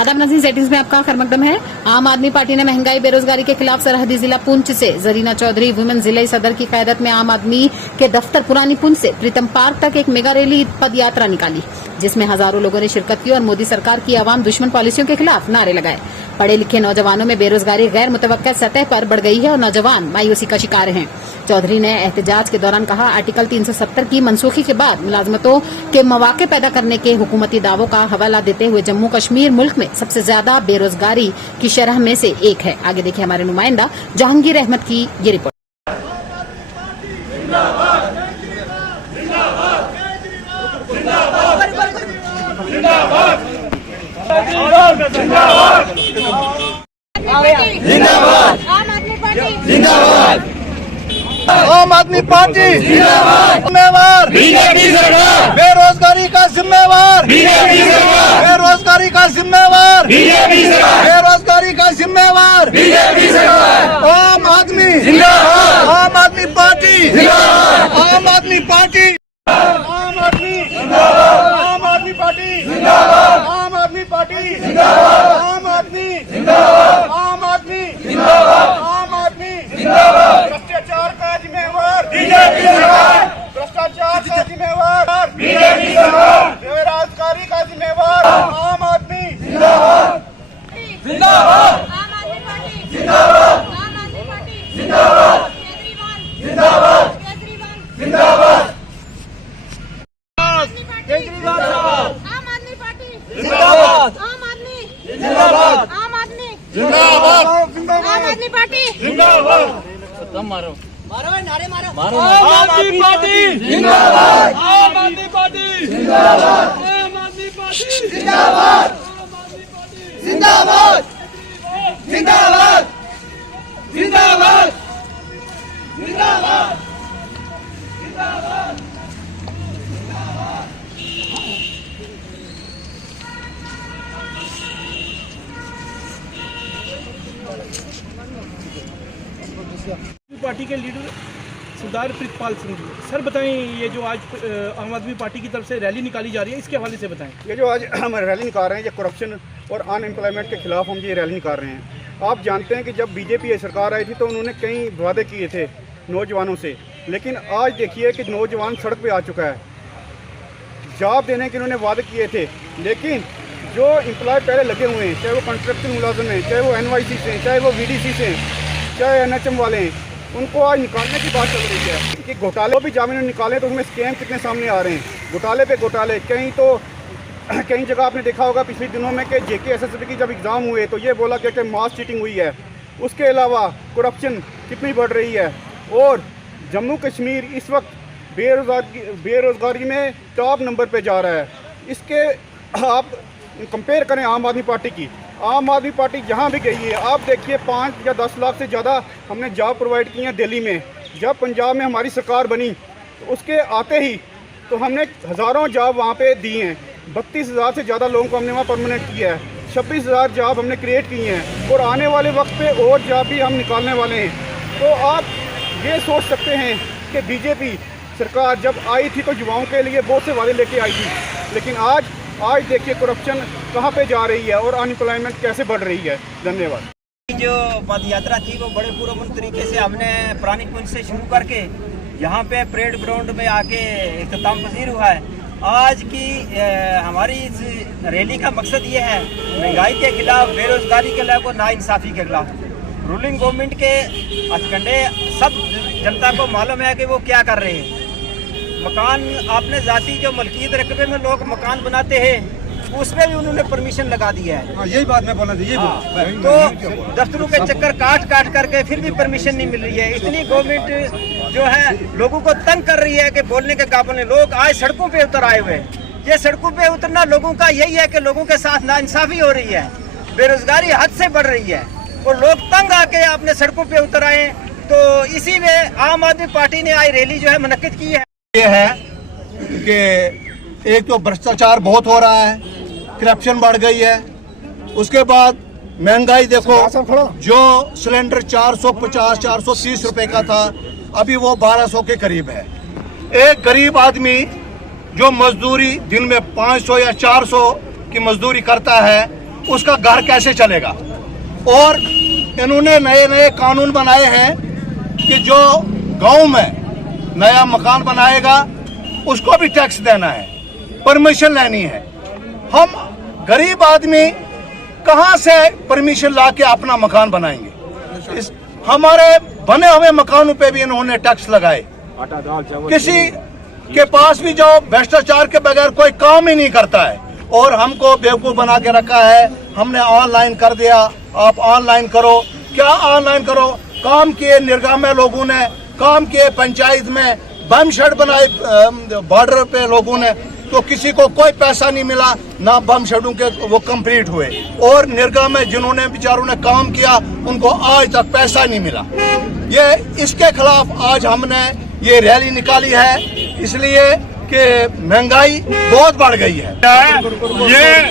आदाब नाज़रीन, सेटिंग्स में आपका खैर मकदम है। आम आदमी पार्टी ने महंगाई बेरोजगारी के खिलाफ सरहदी जिला पुंछ से जरीना चौधरी वुमेन जिला सदर की क़यादत में आम आदमी के दफ्तर पुरानी पुंछ से प्रीतम पार्क तक एक मेगा रैली पद यात्रा निकाली, जिसमें हजारों लोगों ने शिरकत की और मोदी सरकार की आवाम दुश्मन पॉलिसियों के खिलाफ नारे लगाए। पढ़े लिखे नौजवानों में बेरोजगारी गैर मुतवक्का सतह पर बढ़ गई है और नौजवान मायूसी का शिकार हैं। चौधरी ने एहतजाज के दौरान कहा, आर्टिकल 370 की मनसूखी के बाद मुलाजमतों के मौके पैदा करने के हुकूमती दावों का हवाला देते हुए जम्मू कश्मीर मुल्क में सबसे ज्यादा बेरोजगारी की शरह में से एक है। आगे देखिए हमारे नुमाइंदा जहांगीर अहमद की ये रिपोर्ट। आम आदमी पार्टी जिम्मेवार, बीजेपी सरकार बेरोजगारी का जिम्मेवार, बीजेपी सरकार बेरोजगारी का जिम्मेवार, बीजेपी सरकार बेरोजगारी का जिम्मेवार, बीजेपी सरकार। आम आदमी जिंदाबाद, आम आदमी पार्टी जिंदाबाद, आम आदमी पार्टी, आम आदमी जिंदाबाद, आम आदमी पार्टी जिंदाबाद, आम आदमी पार्टी जिंदाबाद, आम आदमी जिंदाबाद, आम आदमी जिंदाबाद, आम आदमी जिंदाबाद। भ्रष्टाचार का जिम्मेवार बीजेपी सरकार, भ्रष्टाचार का जिम्मेवार बीजेपी सरकार, बेरोजगारी का जिम्मेवार आम आदमी जिंदाबाद, जिंदाबाद, आम आदमी पार्टी जिंदाबाद, आम आदमी पार्टी जिंदाबाद, केजरीवाल जिंदाबाद, केजरीवाल जिंदाबाद, केजरीवाल साहब, आम आदमी पार्टी जिंदाबाद, आम आदमी जिंदाबाद, आम आदमी जिंदाबाद, आम आदमी पार्टी जिंदाबाद, मारो नारे मारो आम आदमी पार्टी जिंदाबाद, आम आदमी पार्टी जिंदाबाद, आम आदमी पार्टी जिंदाबाद, जिंदाबाद, जिंदाबाद, जिंदाबाद, जिंदाबाद, जिंदाबाद। पार्टी के लीडर सरदार प्रीतपाल सिंह जी, सर बताएं, ये जो आज आम आदमी पार्टी की तरफ से रैली निकाली जा रही है, इसके हवाले से बताएं। ये जो आज हम रैली निकाल रहे हैं, ये करप्शन और अनएम्प्लॉयमेंट के खिलाफ हम ये रैली निकाल रहे हैं। आप जानते हैं कि जब बीजेपी सरकार आई थी तो उन्होंने कई वादे किए थे नौजवानों से, लेकिन आज देखिए कि नौजवान सड़क पे आ चुका है। जॉब देने के उन्होंने वादे किए थे, लेकिन जो एम्प्लॉय पहले लगे हुए हैं, चाहे वो कंस्ट्रक्शन मुलाजिम हैं, चाहे वो NYC से, चाहे वो VDC से, चाहे NHM वाले हैं, उनको आज निकालने की बात चल रही है कि घोटाले भी जामिन निकालें तो उसमें स्कैम कितने सामने आ रहे हैं। घोटाले पे घोटाले, कई जगह आपने देखा होगा पिछले दिनों में कि JK SSB की जब एग्ज़ाम हुए तो ये बोला कि मास चीटिंग हुई है। उसके अलावा करप्शन कितनी बढ़ रही है और जम्मू कश्मीर इस वक्त बेरोज़गारी में टॉप नंबर पे जा रहा है। इसके आप कंपेयर करें आम आदमी पार्टी की, आम आदमी पार्टी जहाँ भी गई है, आप देखिए 5 या 10 लाख से ज़्यादा हमने जॉब प्रोवाइड की हैं दिल्ली में। जब पंजाब में हमारी सरकार बनी तो उसके आते ही तो हमने हज़ारों जॉब वहाँ पे दी हैं। 32,000 से ज़्यादा लोगों को हमने वहाँ परमानेंट किया है। 26,000 जॉब हमने क्रिएट की हैं और आने वाले वक्त पे और जॉब भी हम निकालने वाले हैं। तो आप ये सोच सकते हैं कि बीजेपी सरकार जब आई थी तो युवाओं के लिए बहुत से वादे लेके आई थी, लेकिन आज देखिए करप्शन कहाँ पे जा रही है और अनएम्प्लॉयमेंट कैसे बढ़ रही है। धन्यवाद। जो पद यात्रा थी वो बड़े पूर्वपूर्ण तरीके से हमने पुरानी पुंछ से शुरू करके यहाँ पे परेड ग्राउंड में आके इख्तिताम पजीर हुआ है। आज की हमारी इस रैली का मकसद ये है, महंगाई के खिलाफ, बेरोजगारी के खिलाफ और नाइंसाफ़ी के खिलाफ। रूलिंग गवर्नमेंट के हथकंडे सब जनता को मालूम है कि वो क्या कर रहे हैं। मकान आपने जाती जो मलकियत रकबे में लोग मकान बनाते हैं उसमें भी उन्होंने परमिशन लगा दिया है। यही बात मैं बोलना चाहिए। तो दफ्तरों के चक्कर काट करके फिर भी परमिशन नहीं मिल रही है। इतनी गवर्नमेंट जो है लोगों को तंग कर रही है कि बोलने के काबिल नहीं। लोग आज सड़कों पे उतर आए हुए हैं। ये सड़कों पे उतरना लोगों का यही है कि लोगों के साथ नाइंसाफी हो रही है, बेरोजगारी हद से बढ़ रही है और लोग तंग आके अपने सड़कों पे उतर आए। तो इसी में आम आदमी पार्टी ने आज रैली जो है मुनक्किद की है। ये है कि एक तो भ्रष्टाचार बहुत हो रहा है, करप्शन बढ़ गई है, उसके बाद महंगाई देखो, जो सिलेंडर 450-430 रुपए का था अभी वो 1200 के करीब है। एक गरीब आदमी जो मजदूरी दिन में 500 या 400 की मजदूरी करता है उसका घर कैसे चलेगा। और इन्होंने नए नए कानून बनाए हैं कि जो गांव में नया मकान बनाएगा उसको भी टैक्स देना है, परमिशन लेनी है। हम गरीब आदमी कहां से परमिशन ला के अपना मकान बनाएंगे। हमारे बने हुए मकानों पे भी इन्होंने टैक्स लगाए। किसी के पास भी जाओ, भ्रष्टाचार के बगैर कोई काम ही नहीं करता है और हमको बेवकूफ बना के रखा है। हमने ऑनलाइन कर दिया, आप ऑनलाइन करो। क्या ऑनलाइन करो? काम किए निर्गा में लोगों ने, काम किए पंचायत में, बम शेड बनाए बॉर्डर पे लोगों ने, तो किसी को कोई पैसा नहीं मिला ना बम शेडों के वो कंप्लीट हुए। और निर्गा में जिन्होंने बेचारों ने काम किया उनको आज तक पैसा नहीं मिला। ये इसके खिलाफ आज हमने ये रैली निकाली है, इसलिए कि महंगाई बहुत बढ़ गई है। ये